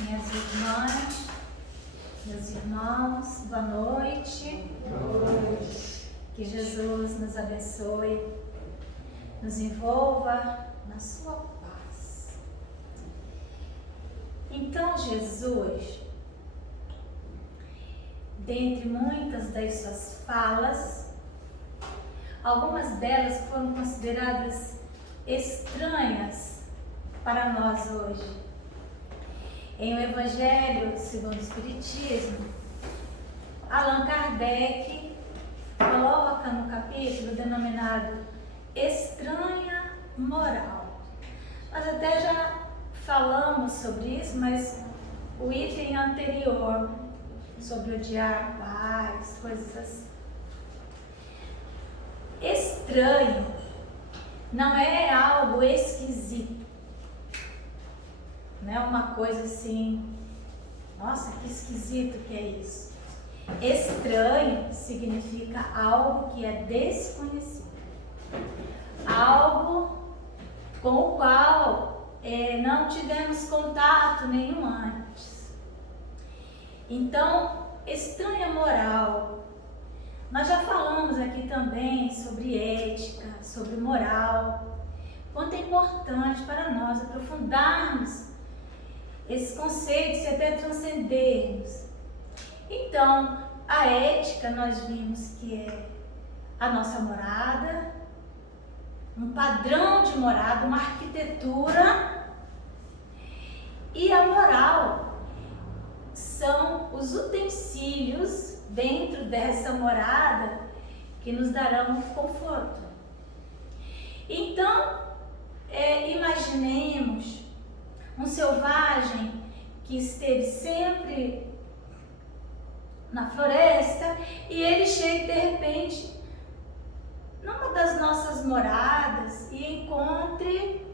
minhas irmãs, meus irmãos, boa noite. Que Jesus nos abençoe, nos envolva na sua paz. Então Jesus, dentre muitas das suas falas, algumas delas foram consideradas estranhas para nós hoje. Em o Evangelho segundo o Espiritismo, Allan Kardec coloca no capítulo denominado Estranha Moral. Nós até já falamos sobre isso, mas o item anterior, sobre odiar pais, coisas assim. Estranho não é algo esquisito, não é uma coisa assim, nossa, que esquisito que é isso. Estranho significa algo que é desconhecido, algo com o qual não tivemos contato nenhum antes. Então, estranha moral. Nós já falamos aqui também sobre ética, sobre moral. Quanto é importante para nós aprofundarmos esses conceitos e até transcendermos. Então, a ética nós vimos que é a nossa morada, um padrão de morada, uma arquitetura, e a moral são os utensílios dentro dessa morada que nos darão conforto. Então, imaginemos um selvagem que esteve sempre na floresta e ele chega de repente numa das nossas moradas e encontre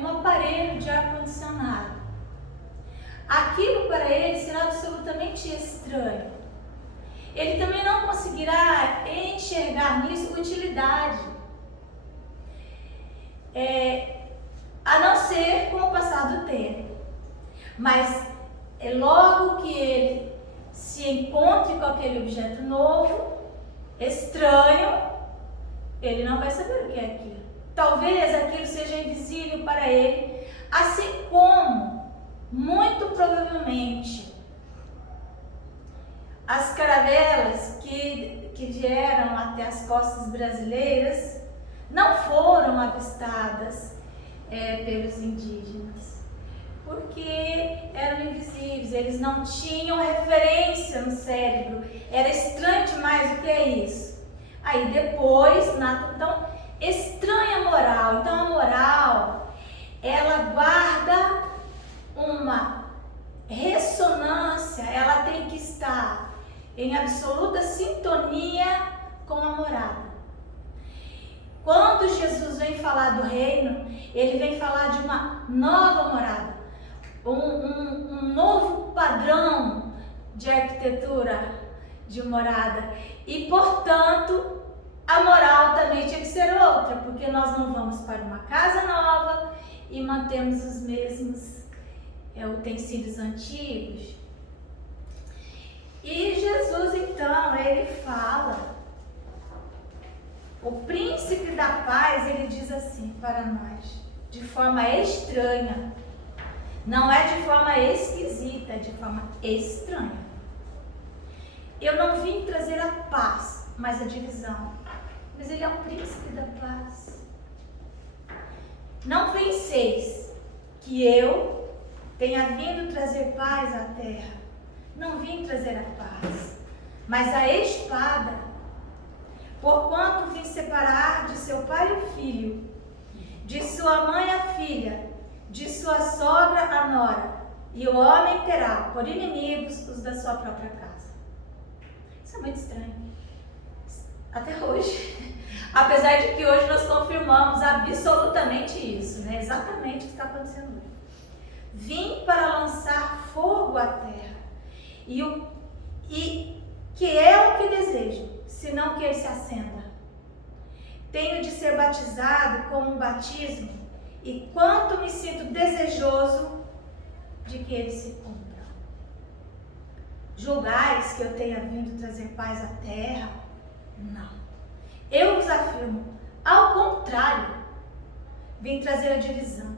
um aparelho de ar-condicionado. Aquilo para ele será absolutamente estranho. Ele também não conseguirá enxergar nisso utilidade, a não ser com o passar do tempo. Mas logo que ele se encontre com aquele objeto novo, estranho, ele não vai saber o que é aquilo. Talvez aquilo seja invisível para ele, assim como, muito provavelmente, as caravelas que vieram até as costas brasileiras não foram avistadas pelos indígenas, porque eram invisíveis, eles não tinham referência no cérebro, era estranho demais o que é isso. Aí depois, então, estranha moral. Então a moral, ela guarda uma ressonância, ela tem que estar em absoluta sintonia com a morada. Quando Jesus vem falar do reino, ele vem falar de uma nova morada, um novo padrão de arquitetura de morada, e portanto a moral também tinha que ser outra, porque nós não vamos para uma casa nova e mantemos os mesmos utensílios antigos. E Jesus então, ele fala, o príncipe da paz, ele diz assim para nós, de forma estranha, não é de forma esquisita, é de forma estranha. Eu não vim trazer a paz, mas a divisão. Mas ele é o príncipe da paz. Não penseis que eu tenha vindo trazer paz à terra. Não vim trazer a paz, mas a espada. Porquanto vim separar de seu pai o filho, de sua mãe a filha, de sua sogra a nora, e o homem terá por inimigos os da sua própria casa. Isso é muito estranho, até hoje. Apesar de que hoje nós confirmamos absolutamente isso, né? Exatamente o que está acontecendo hoje. Vim para lançar fogo à terra, e que é o que desejo, senão que ele se acenda. Tenho de ser batizado com um batismo, e quanto me sinto desejoso de que eles se cumpram. Julgais que eu tenha vindo trazer paz à terra? Não. Eu vos afirmo, ao contrário, vim trazer a divisão.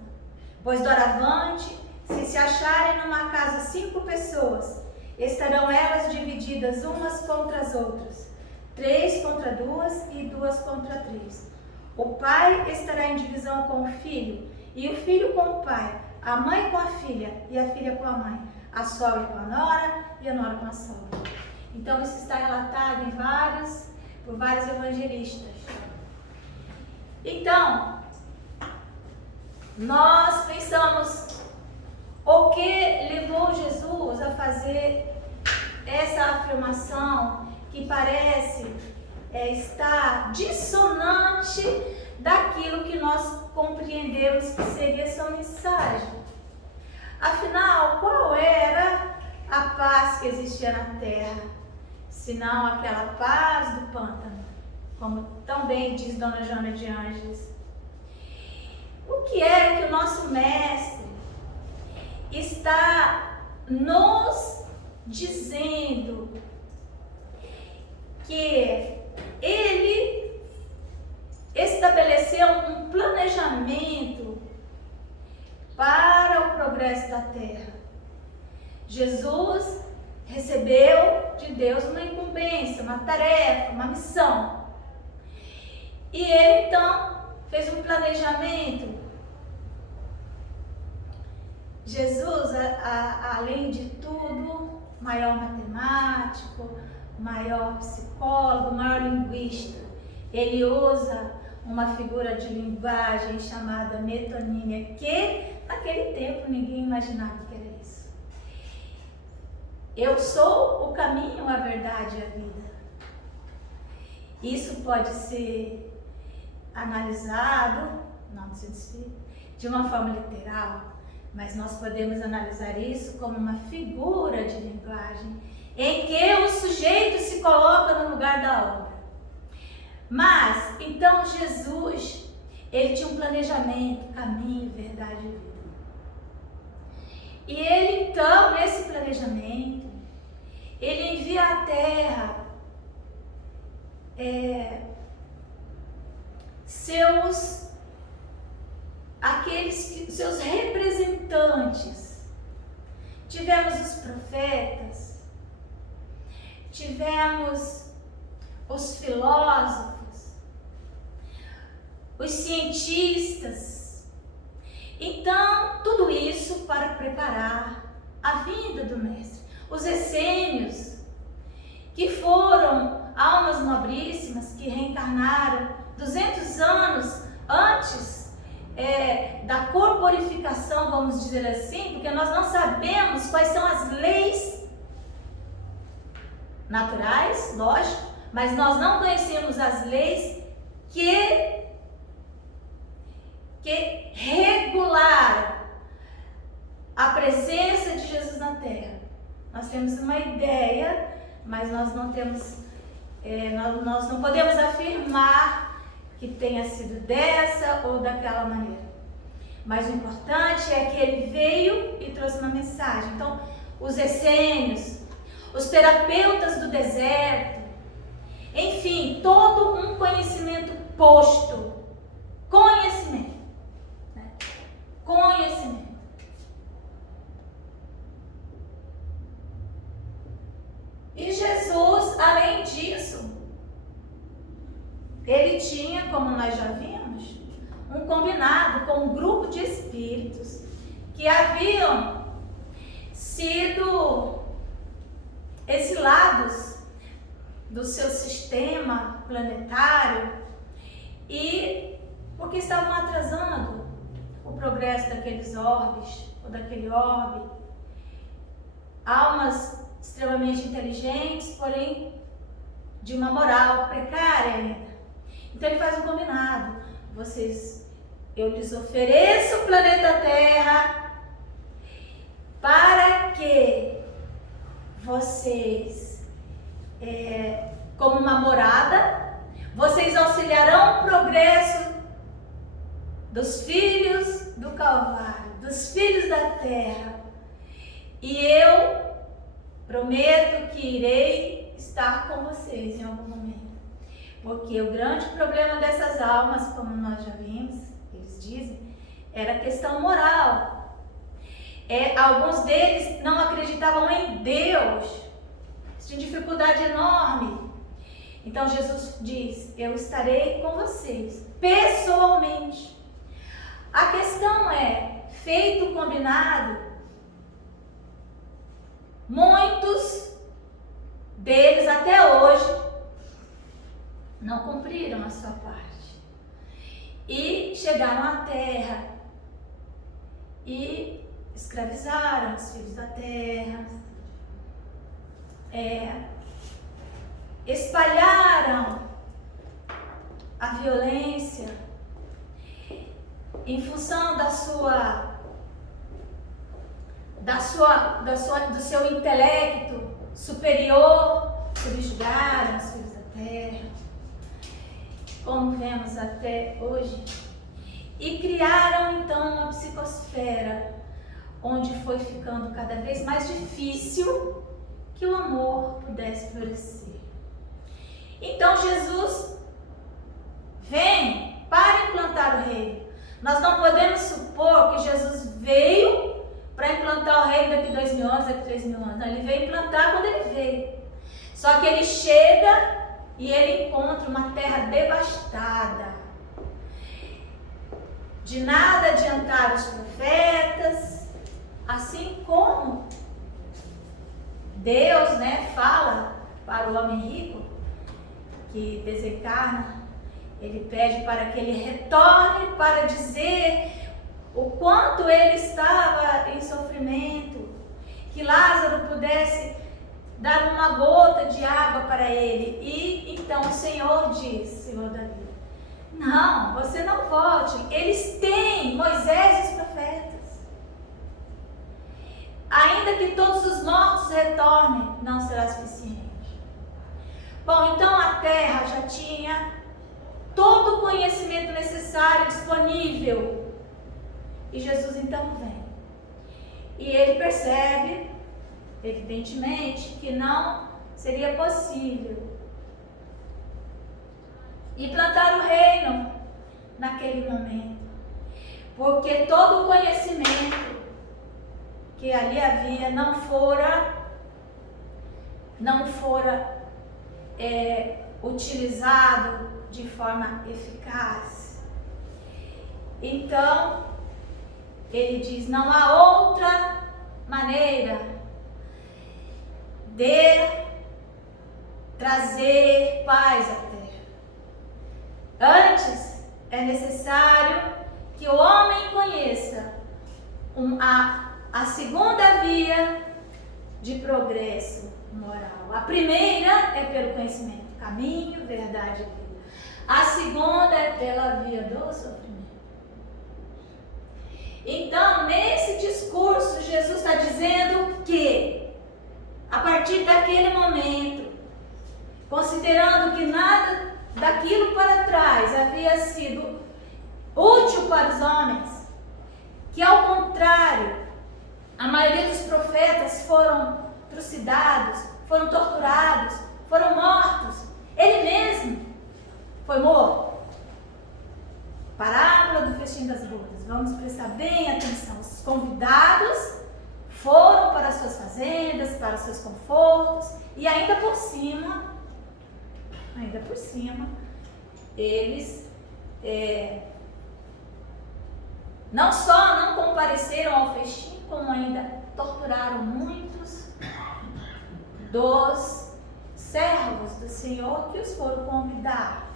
Pois doravante, se acharem numa casa 5 pessoas, estarão elas divididas umas contra as outras, 3 contra 2 e 2 contra 3. O pai estará em divisão com o filho, e o filho com o pai, a mãe com a filha e a filha com a mãe, a sogra com a nora e a nora com a sogra. Então isso está relatado por vários evangelistas. Então, nós pensamos, o que levou Jesus a fazer essa afirmação que parece estar dissonante daquilo que nós compreendemos que seria sua mensagem. Afinal, qual era a paz que existia na terra, senão aquela paz do pântano, como também diz Dona Joana de Ângeles? O que é que o nosso mestre está nos dizendo? Que ele estabeleceu um planejamento para o progresso da terra. Jesus recebeu de Deus uma incumbência, uma tarefa, uma missão. E ele então fez um planejamento. Jesus, além de tudo, maior matemático, maior psicólogo, maior linguista, ele usa uma figura de linguagem chamada metonímia, que naquele tempo ninguém imaginava que era isso. Eu sou o caminho, a verdade e a vida. Isso pode ser analisado, não se desfile, de uma forma literal, mas nós podemos analisar isso como uma figura de linguagem em que o sujeito se coloca no lugar da obra. Mas, então Jesus, ele tinha um planejamento, caminho, verdade e vida. E ele então, nesse planejamento, ele envia à terra seus representantes. Tivemos os profetas, tivemos os filósofos, os cientistas. Então, tudo isso para preparar a vinda do Mestre. Os essênios, que foram almas nobríssimas que reencarnaram 200 anos antes da corporificação, vamos dizer assim, porque nós não sabemos quais são as leis naturais, lógico, mas nós não conhecemos as leis que regularam a presença de Jesus na Terra. Nós temos uma ideia, mas nós não temos, nós não podemos afirmar que tenha sido dessa ou daquela maneira. Mas o importante é que ele veio e trouxe uma mensagem. Então, os essênios, os terapeutas do deserto, enfim, todo um conhecimento posto. Conhecimento. Né? Conhecimento. E Jesus, além disso, ele tinha, como nós já vimos, um combinado com um grupo de espíritos que haviam sido exilados do seu sistema planetário e porque estavam atrasando o progresso daqueles orbes, ou daquele orbe. Almas extremamente inteligentes, porém de uma moral precária ainda. Então ele faz um combinado. Eu lhes ofereço o planeta Terra para que vocês, como uma morada, vocês auxiliarão o progresso dos filhos do Calvário, dos filhos da Terra, E eu prometo que irei estar com vocês em algum momento. Porque o grande problema dessas almas, como nós já vimos, eles dizem, era a questão moral. Alguns deles não acreditavam em Deus. Tinha dificuldade enorme. Então Jesus diz, eu estarei com vocês, pessoalmente. A questão é, feito o combinado, muitos deles até hoje não cumpriram a sua parte. E chegaram à terra e escravizaram os filhos da terra. Espalharam a violência em função do seu intelecto superior, subjugaram os filhos da terra, como vemos até hoje, e criaram então uma psicosfera onde foi ficando cada vez mais difícil que o amor pudesse florescer. Então Jesus vem para implantar o reino. Nós não podemos supor que Jesus veio para implantar o reino daqui 2000 anos, daqui 3000 anos. Não, ele veio implantar quando ele veio. Só que ele chega e ele encontra uma terra devastada. De nada adiantaram os profetas, assim como Deus, fala para o homem rico que desencarna, ele pede para que ele retorne para dizer o quanto ele estava em sofrimento, que Lázaro pudesse dar uma gota de água para ele. E então o Senhor diz, Senhor Davi, não, você não volte, eles têm Moisés e os profetas. Ainda que todos os mortos retornem, não será suficiente. Bom, então a terra já tinha todo o conhecimento necessário disponível. E Jesus então vem. E ele percebe, evidentemente, que não seria possível implantar o reino naquele momento. Porque todo o conhecimento que ali havia não fora utilizado de forma eficaz. Então, ele diz, não há outra maneira de trazer paz à terra. Antes, é necessário que o homem conheça a segunda via de progresso moral. A primeira é pelo conhecimento, caminho, verdade e vida. A segunda é pela via do sofrimento. Então, nesse discurso, Jesus está dizendo que, a partir daquele momento, considerando que nada daquilo para trás havia sido útil para os homens, que ao contrário, a maioria dos profetas foram trucidados, foram torturados, foram mortos. Ele mesmo foi morto. Parábola do festim das bodas. Vamos prestar bem atenção. Os convidados foram para suas fazendas, para seus confortos, e ainda por cima, eles não só não compareceram ao festim, como ainda torturaram muitos dos servos do Senhor que os foram convidar.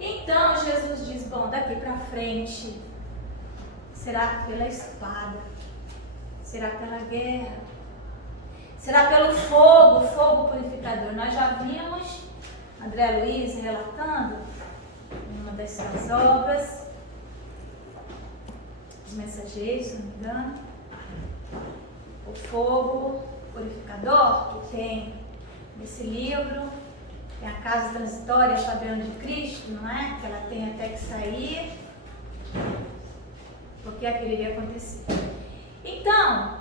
Então Jesus diz, bom, daqui para frente será pela espada, será pela guerra, será pelo fogo purificador. Nós já vimos André Luiz relatando em uma das suas obras, Os Mensageiros, se não me engano, o fogo purificador que tem nesse livro. Tem a casa transitória Fabiana de Cristo, não é? Que ela tem até que sair, porque aquilo iria acontecer. Então,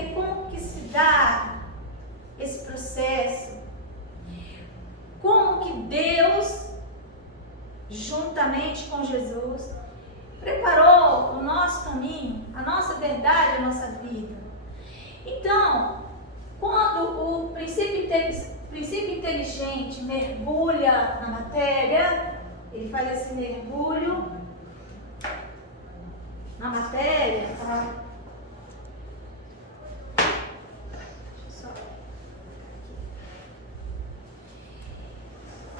Porque como que se dá esse processo? Como que Deus, juntamente com Jesus, preparou o nosso caminho, a nossa verdade, a nossa vida. Então, quando o princípio inteligente mergulha na matéria, ele faz esse mergulho na matéria, tá?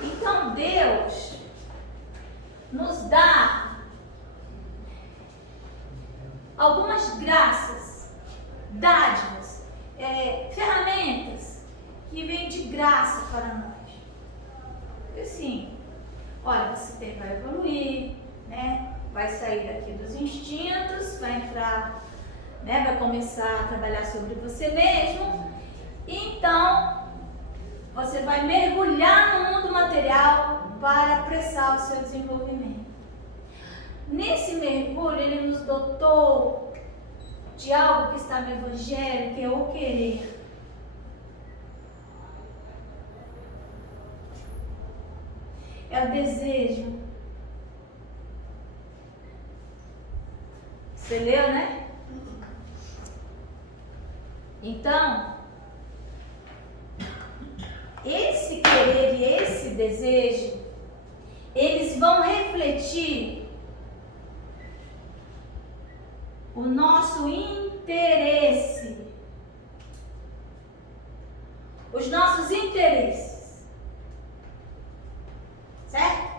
Então Deus nos dá algumas graças, dádivas, ferramentas que vêm de graça para nós. Assim, olha, você vai evoluir, né? Vai sair daqui dos instintos, vai entrar, né? Vai começar a trabalhar sobre você mesmo. Então, você vai mergulhar no mundo material para apressar o seu desenvolvimento. Nesse mergulho, ele nos dotou de algo que está no Evangelho, que é o querer. É o desejo. Você leu, né? Então, esse querer e esse desejo, eles vão refletir o nosso interesse, os nossos interesses, certo?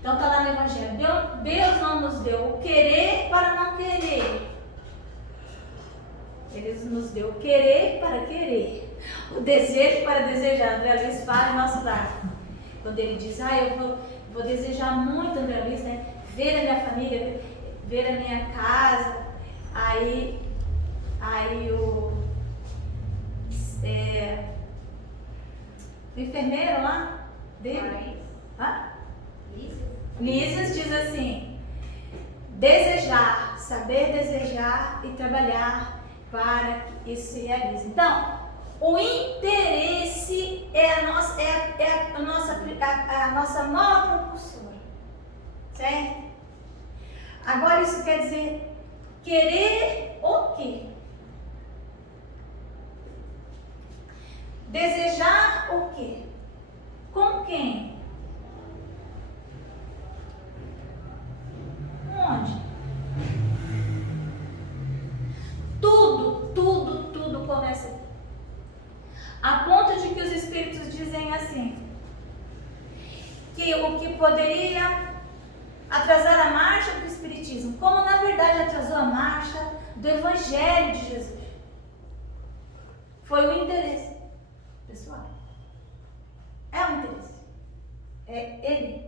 Então está lá no Evangelho, Deus não nos deu o querer para não querer, Ele nos deu o querer para querer, o desejo para desejar. André Luiz fala em nosso lar, quando ele diz, eu vou desejar muito, André Luiz, né? Ver a minha família, ver a minha casa. Aí o enfermeiro lá dele, Lísias diz assim: desejar, saber desejar e trabalhar para que isso se realize. Então, o interesse é a nossa maior propulsora, certo? Agora isso quer dizer querer o quê? Desejar o quê? Com quem? Onde? Tudo começa aqui. A ponto de que os espíritos dizem assim, que o que poderia atrasar a marcha do espiritismo, como na verdade atrasou a marcha do Evangelho de Jesus, foi o interesse pessoal. É o interesse. É ele.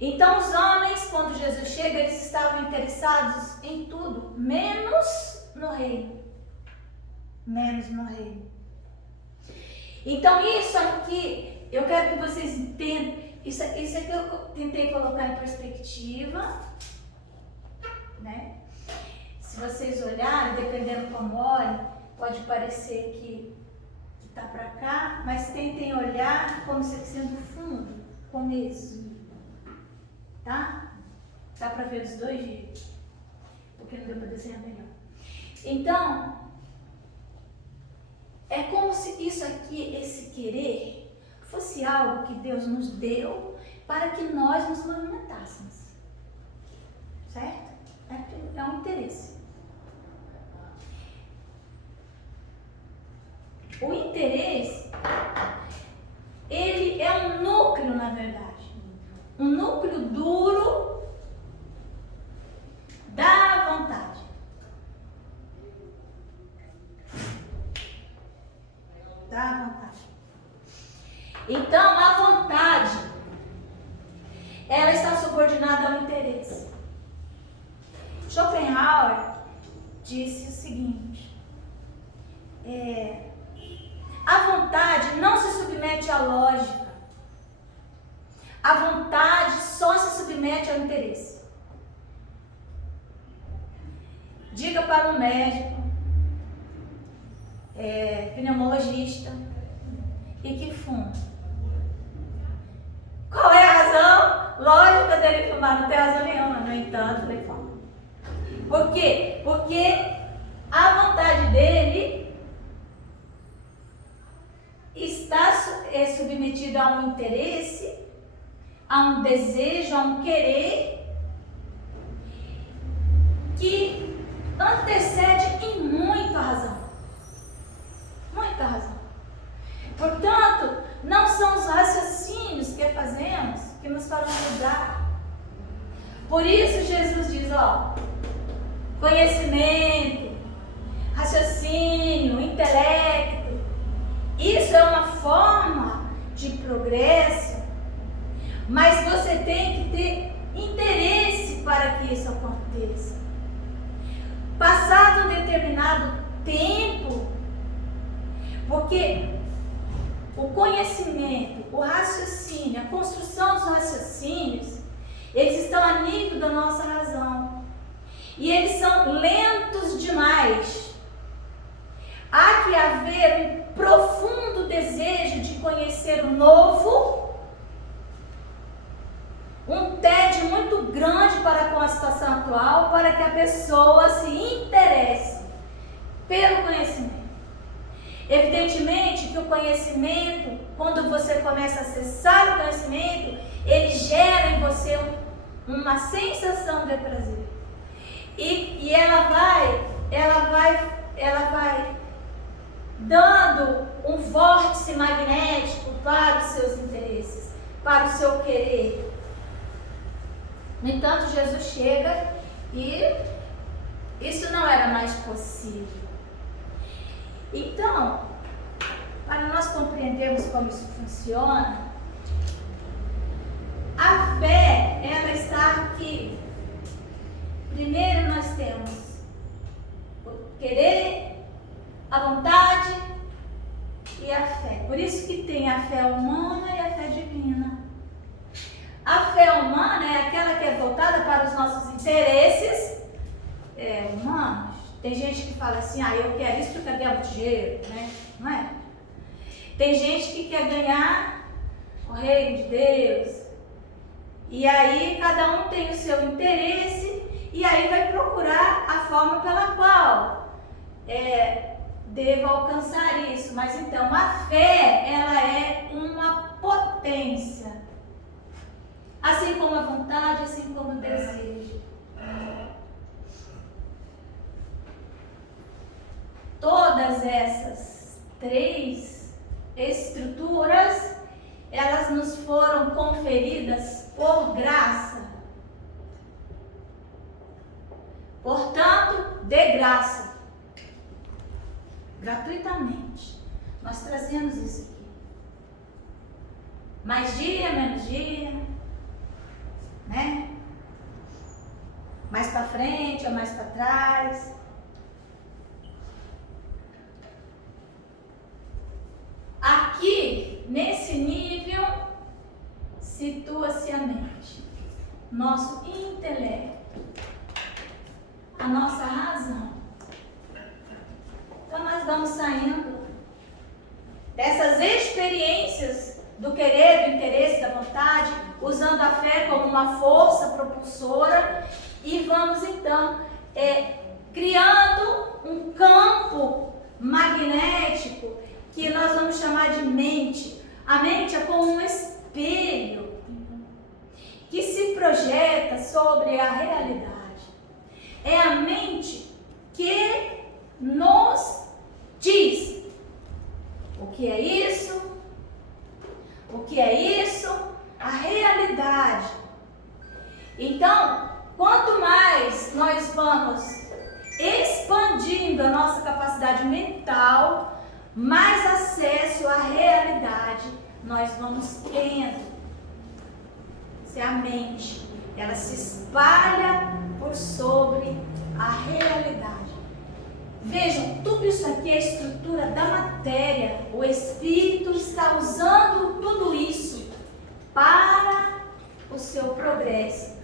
Então os homens, quando Jesus chega, eles estavam interessados em tudo, menos no reino. Menos no reino. Então isso aqui, eu quero que vocês entendam. Isso aqui eu tentei colocar em perspectiva, né? Se vocês olharem, dependendo como olhem, pode parecer que tá para cá, mas tentem olhar como se sendo fundo, começo, tá? Dá para ver dos dois jeitos, porque não deu para desenhar melhor. Então, é como se isso aqui, esse querer, fosse algo que Deus nos deu para que nós nos movimentássemos, certo? É um interesse. O interesse, ele é um núcleo, na verdade, um núcleo duro da vontade. Da vontade. Então, a vontade, ela está subordinada ao interesse. Schopenhauer disse o seguinte: a vontade não se submete à lógica, a vontade só se submete ao interesse. Diga para um médico pneumologista e que fuma. Qual é a razão lógica dele fumar? Não tem razão nenhuma, no entanto, ele fuma. Por quê? Porque a vontade dele está submetida a um interesse, a um desejo, a um querer que antecede em muito a razão. Muita razão. Portanto, não são os raciocínios que fazemos que nos farão mudar. Por isso Jesus diz, conhecimento, raciocínio, intelecto, isso é uma forma de progresso, mas você tem que ter interesse para que isso aconteça. Passado um determinado tempo, porque o conhecimento, o raciocínio, a construção dos raciocínios, eles estão a nível da nossa razão. E eles são lentos demais. Há que haver um profundo desejo de conhecer o novo, um tédio muito grande para com a situação atual, para que a pessoa se interesse pelo conhecimento. Evidentemente que o conhecimento, quando você começa a acessar o conhecimento, ele gera em você uma sensação de prazer. E ela vai dando um vórtice magnético para os seus interesses, para o seu querer. No entanto, Jesus chega e isso não era mais possível. Então, para nós compreendermos como isso funciona, a fé, ela está aqui. Primeiro nós temos o querer, a vontade e a fé. Por isso que tem a fé humana e a fé divina. A fé humana é aquela que é voltada para os nossos interesses humanos. Tem gente que fala assim, eu quero isso porque eu quero ganhar muito dinheiro, né? Não é? Tem gente que quer ganhar o reino de Deus. E aí cada um tem o seu interesse e aí vai procurar a forma pela qual deva alcançar isso. Mas então a fé, ela é uma potência. Assim como a vontade, assim como o desejo. Todas essas três estruturas, elas nos foram conferidas por graça. Portanto, de graça. Gratuitamente. Nós trazemos isso aqui. Mais dia, menos dia, né? Mais para frente ou mais para trás. Aqui, nesse nível, situa-se a mente, nosso intelecto, a nossa razão. Então nós vamos saindo dessas experiências do querer, do interesse, da vontade, usando a fé como uma força propulsora e vamos então criando um campo magnético que nós vamos chamar de mente. A mente é como um espelho que se projeta sobre a realidade. É a mente que nos diz o que é isso, a realidade. Então, quanto mais nós vamos expandindo a nossa capacidade mental, mais acesso à realidade nós vamos tendo. Se a mente, ela se espalha por sobre a realidade. Vejam, tudo isso aqui é a estrutura da matéria. O Espírito está usando tudo isso para o seu progresso.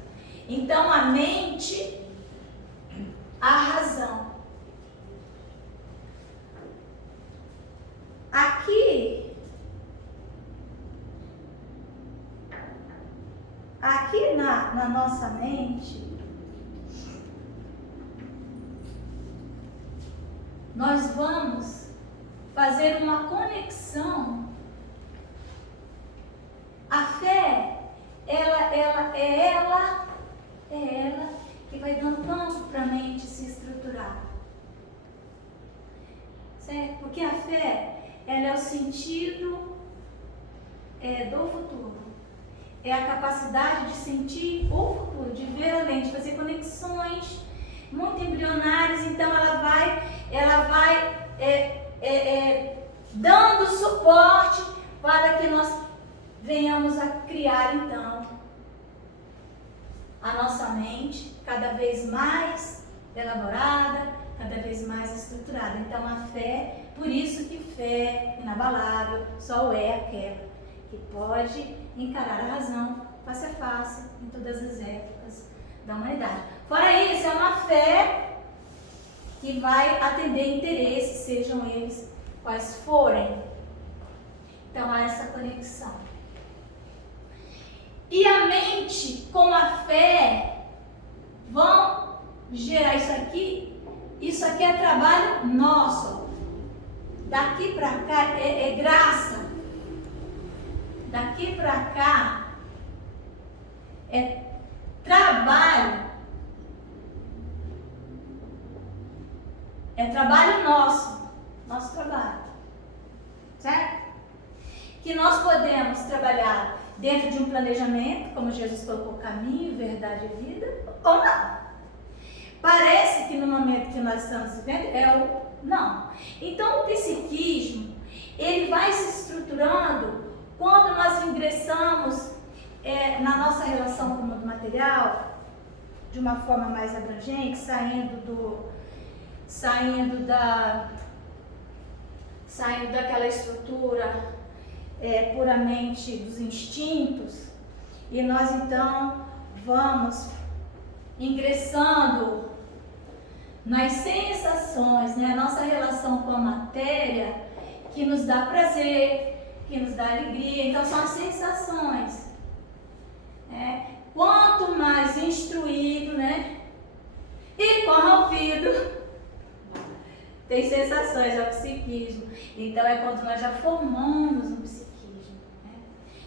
Então a mente, a razão, na nossa mente, nós vamos fazer uma conexão. A fé, ela que vai dando campo para a mente se estruturar. Certo? Porque a fé, ela é o sentido do futuro. É a capacidade de sentir o futuro, de ver além, de fazer conexões muito embrionárias. Então ela vai dando suporte para que nós venhamos a criar então a nossa mente cada vez mais elaborada, cada vez mais estruturada. Então a fé, por isso que fé inabalável só é aquela que pode encarar a razão face a face em todas as épocas da humanidade. Fora isso, é uma fé que vai atender interesses, sejam eles quais forem. Então há essa conexão. E a mente com a fé vão gerar isso aqui. Isso aqui é trabalho nosso. Daqui para cá é graça. Daqui para cá é trabalho. É trabalho nosso. Nosso trabalho. Certo? Que nós podemos trabalhar dentro de um planejamento, como Jesus colocou, caminho, verdade e vida, ou não. Parece que no momento que nós estamos vivendo não. Então o psiquismo, ele vai se estruturando quando nós ingressamos na nossa relação com o mundo material, de uma forma mais abrangente, saindo daquela estrutura puramente dos instintos, e nós então vamos ingressando nas sensações, né? Nossa relação com a matéria, que nos dá prazer, que nos dá alegria. Então são as sensações. Quanto mais instruído, né? E corrompido, tem sensações, é o psiquismo. Então é quando nós já formamos um psiquismo.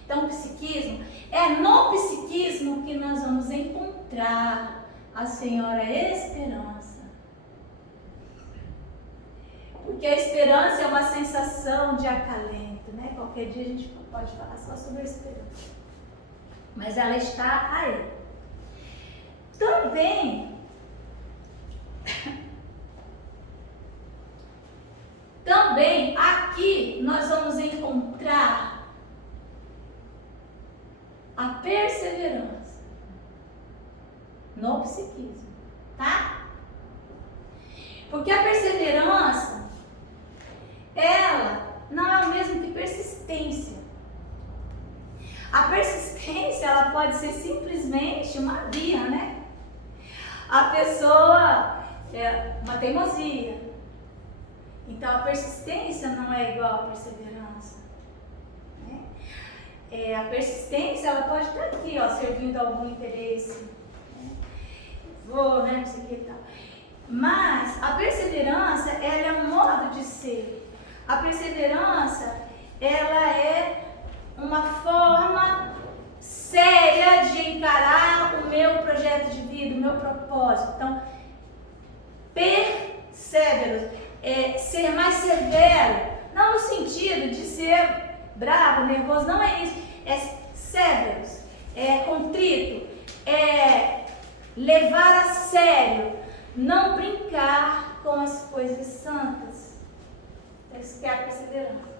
Então, o psiquismo, é no psiquismo que nós vamos encontrar a Senhora Esperança. Porque a esperança é uma sensação de acalento, né? Qualquer dia a gente pode falar só sobre a esperança. Mas ela está aí. Também aqui nós vamos encontrar a perseverança no psiquismo, tá? Porque a perseverança, ela não é o mesmo que persistência. A persistência, ela pode ser simplesmente uma birra, né? A pessoa uma teimosia. Então a persistência não é igual à perseverança. A persistência, ela pode estar aqui, servindo a algum interesse. Não sei o que e tal. Mas a perseverança, ela é um modo de ser. A perseverança, ela é uma forma séria de encarar o meu projeto de vida, o meu propósito. Então, perseveros, ser mais severo, não no sentido de ser bravo, nervoso, não é isso. É severos, é contrito, é levar a sério, não brincar com as coisas santas. Isso que é a perseverança.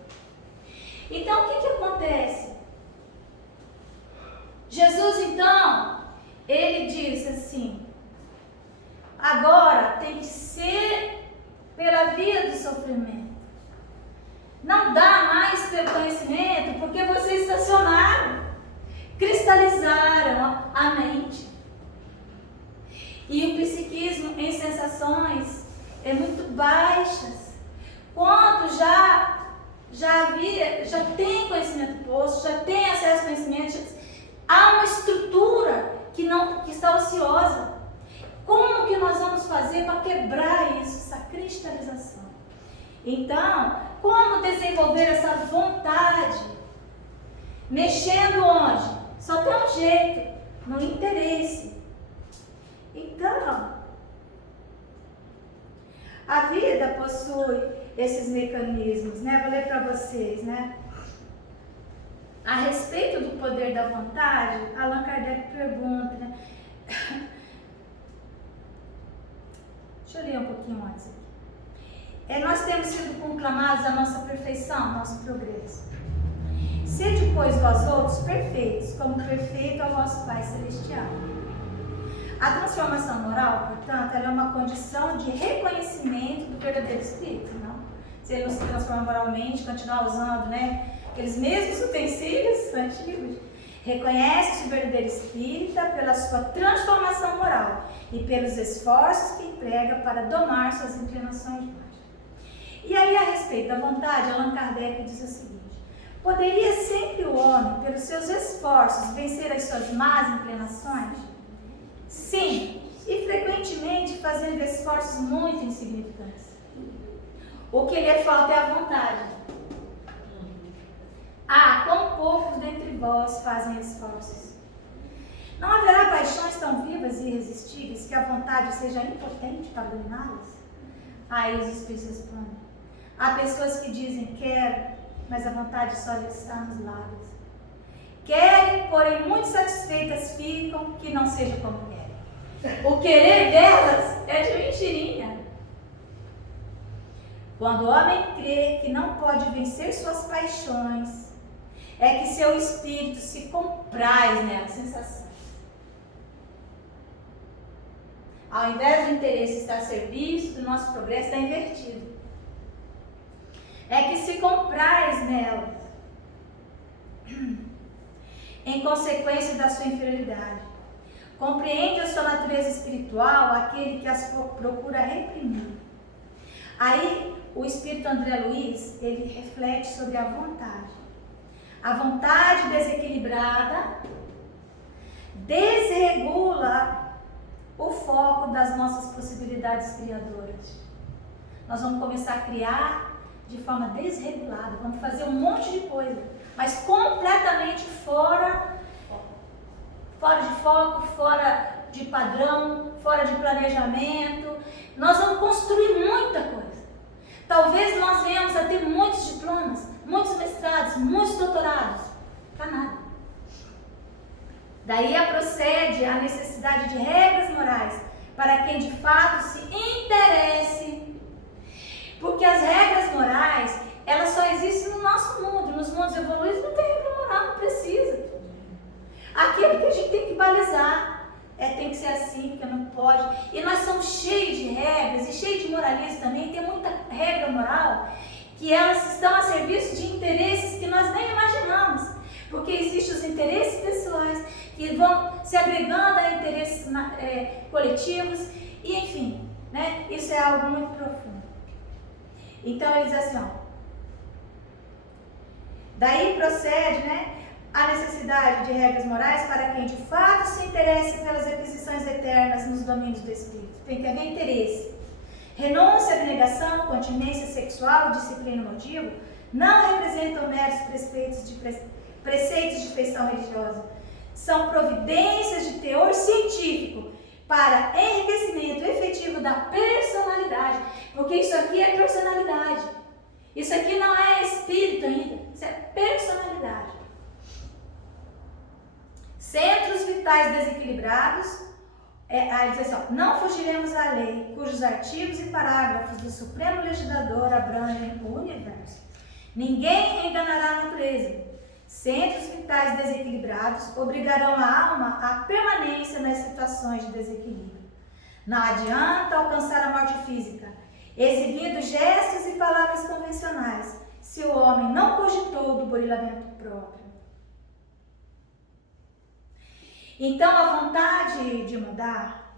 Então, o que acontece? Jesus, então, ele disse assim: agora tem que ser pela via do sofrimento. Não dá mais pelo conhecimento, porque vocês estacionaram, cristalizaram a mente. E o psiquismo em sensações é muito baixas. Quando já tem conhecimento posto, já tem acesso ao conhecimento, há uma estrutura que está ociosa. Como que nós vamos fazer para quebrar isso, essa cristalização? Então, como desenvolver essa vontade? Mexendo onde? Só tem um jeito, no interesse. Então, a vida possui esses mecanismos, né? Vou ler para vocês, né? A respeito do poder da vontade, Allan Kardec pergunta, né? Deixa eu ler um pouquinho antes aqui. Nós temos sido conclamados a nossa perfeição, nosso progresso. Sede, pois, vós outros perfeitos, como perfeito é o vosso Pai Celestial. A transformação moral, portanto, ela é uma condição de reconhecimento do verdadeiro Espírito, não? Se ele não se transforma moralmente, continuar usando, né, aqueles mesmos utensílios antigos, reconhece-se o verdadeiro Espírita pela sua transformação moral e pelos esforços que emprega para domar suas inclinações baixas. E aí, a respeito da vontade, Allan Kardec diz o seguinte: poderia sempre o homem, pelos seus esforços, vencer as suas más inclinações? Sim, e frequentemente fazendo esforços muito insignificantes. O que lhe falta é a vontade. Quão poucos dentre vós fazem esforços. Não haverá paixões tão vivas e irresistíveis que a vontade seja impotente para dominá-las? Aí os Espíritos respondem: há pessoas que dizem quero, mas a vontade só lhe está nos lábios. Querem, porém muito satisfeitas ficam, que não seja como querem. O querer delas é de mentirinha. Quando o homem crê que não pode vencer suas paixões, é que seu espírito se compraz nela, sensação. Ao invés do interesse estar a serviço do nosso progresso, está invertido. É que se compraz nela, em consequência da sua inferioridade. Compreende a sua natureza espiritual aquele que as procura reprimir. Aí, o Espírito André Luiz, ele reflete sobre a vontade. A vontade desequilibrada desregula o foco das nossas possibilidades criadoras. Nós vamos começar a criar de forma desregulada, vamos fazer um monte de coisa, mas completamente fora de foco, fora de padrão, fora de planejamento. Nós vamos construir muita coisa. Talvez nós venhamos a ter muitos diplomas, muitos mestrados, muitos doutorados, para nada. Daí procede a necessidade de regras morais para quem de fato se interesse, porque as regras morais, elas só existem no nosso mundo. Nos mundos evoluídos não tem regra moral, não precisa. Aquilo que a gente tem que balizar, tem que ser assim, porque não pode. E nós somos cheios de regras e cheios de moralismo também. Tem muita regra moral que elas estão a serviço de interesses que nós nem imaginamos, porque existem os interesses pessoais que vão se agregando a interesses coletivos e, enfim, né? Isso é algo muito profundo. Então ele diz assim, daí procede, né, a necessidade de regras morais para quem de fato se interesse pelas aquisições eternas nos domínios do espírito. Tem que haver interesse. Renúncia, abnegação, continência sexual, disciplina e motivo não representam meros preceitos de feição religiosa. São providências de teor científico para enriquecimento efetivo da personalidade. Porque isso aqui é personalidade. Isso aqui não é espírito ainda. Isso é personalidade. Centros vitais desequilibrados. Aí diz assim, não fugiremos à lei, cujos artigos e parágrafos do Supremo Legislador abrangem o universo. Ninguém enganará a natureza. Centros vitais desequilibrados obrigarão a alma à permanência nas situações de desequilíbrio. Não adianta alcançar a morte física, exibindo gestos e palavras convencionais, se o homem não cogitou do burilamento próprio. Então, a vontade de mudar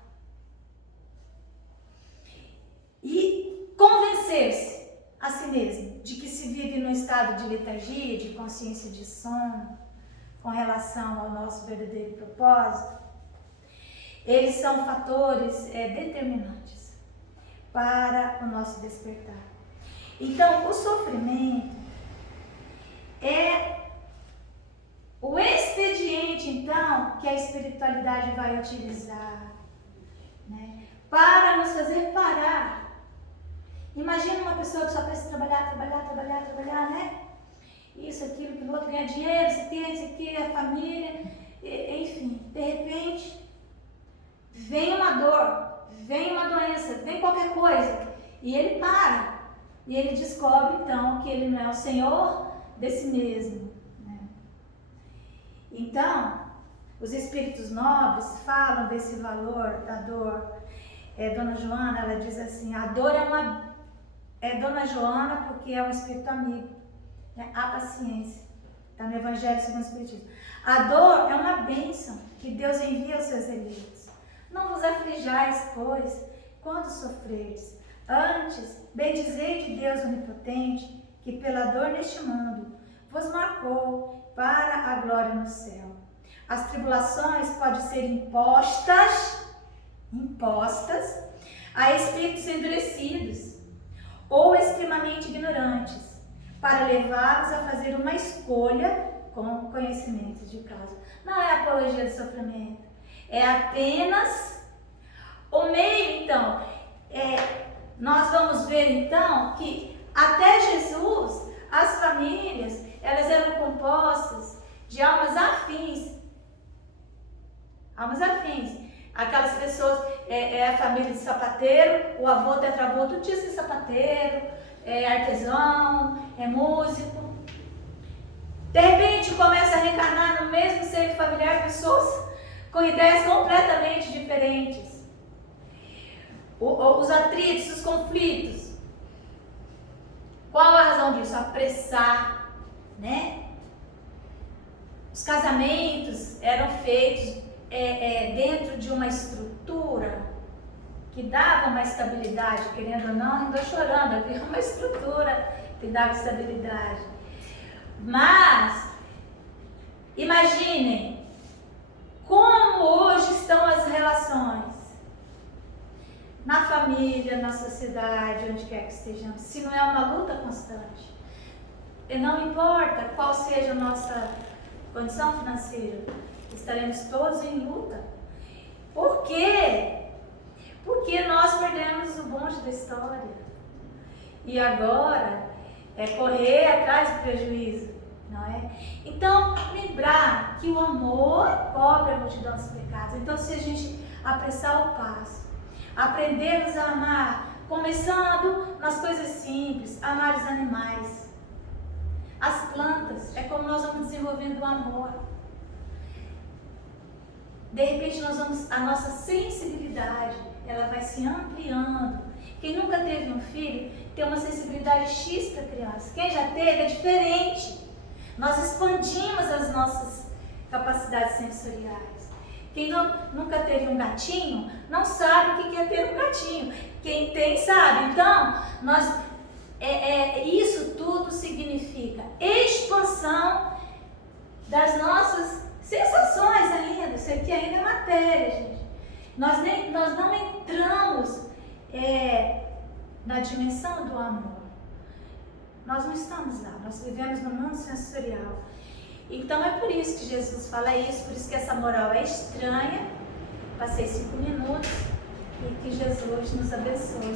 e convencer-se a si mesmo de que se vive num estado de letargia, de consciência de sono, com relação ao nosso verdadeiro propósito, eles são fatores determinantes para o nosso despertar. Então, o sofrimento é o expediente, então, que a espiritualidade vai utilizar, né, para nos fazer parar. Imagina uma pessoa que só precisa trabalhar, né? Isso, aquilo, aquilo outro, ganhar dinheiro, isso aqui, a família, enfim, de repente, vem uma dor, vem uma doença, vem qualquer coisa, e ele para. E ele descobre, então, que ele não é o senhor desse mesmo, né? Então, os espíritos nobres falam desse valor da dor. Dona Joana, ela diz assim, a dor é Dona Joana porque é um espírito amigo, né? A paciência, está no Evangelho segundo o Espiritismo. A dor é uma bênção que Deus envia aos seus eleitos. Não vos aflijais, pois, quando sofreres. Antes, bendizei de Deus onipotente, que pela dor neste mundo vos marcou para a glória no céu. As tribulações podem ser impostas a espíritos endurecidos ou extremamente ignorantes, para levá-los a fazer uma escolha com conhecimento de causa. Não é apologia do sofrimento, é apenas o meio. Então, nós vamos ver então que até Jesus, as famílias, elas eram compostas de almas afins. Aquelas pessoas, a família de sapateiro, o avô, tetravô, tudo tinha esse sapateiro, artesão, músico. De repente começa a reencarnar no mesmo seio familiar pessoas com ideias completamente diferentes. Os atritos, os conflitos. Qual a razão disso? Apressar, né? Os casamentos eram feitos dentro de uma estrutura que dava uma estabilidade, querendo ou não, ainda chorando, havia uma estrutura que dava estabilidade. Mas, imaginem como hoje estão as relações na família, na sociedade, onde quer que estejamos, se não é uma luta constante. E não importa qual seja a nossa condição financeira, estaremos todos em luta. Por quê? Porque nós perdemos o bonde da história. E agora é correr atrás do prejuízo, não é? Então, lembrar que o amor cobre a multidão dos pecados. Então, se a gente apressar o passo, aprendermos a amar, começando nas coisas simples, amar os animais, as plantas, é como nós vamos desenvolvendo o amor. De repente a nossa sensibilidade, ela vai se ampliando. Quem nunca teve um filho tem uma sensibilidade X para a criança. Quem já teve é diferente. Nós expandimos as nossas capacidades sensoriais. Quem nunca teve um gatinho não sabe o que é ter um gatinho. Quem tem sabe. Então, isso tudo significa expansão das nossas sensações ainda. Isso aqui ainda é matéria, gente. Nós não entramos na dimensão do amor. Nós não estamos lá. Nós vivemos no mundo sensorial. Então é por isso que Jesus fala isso, por isso que essa moral é estranha. Passei 5 minutos e que Jesus nos abençoe.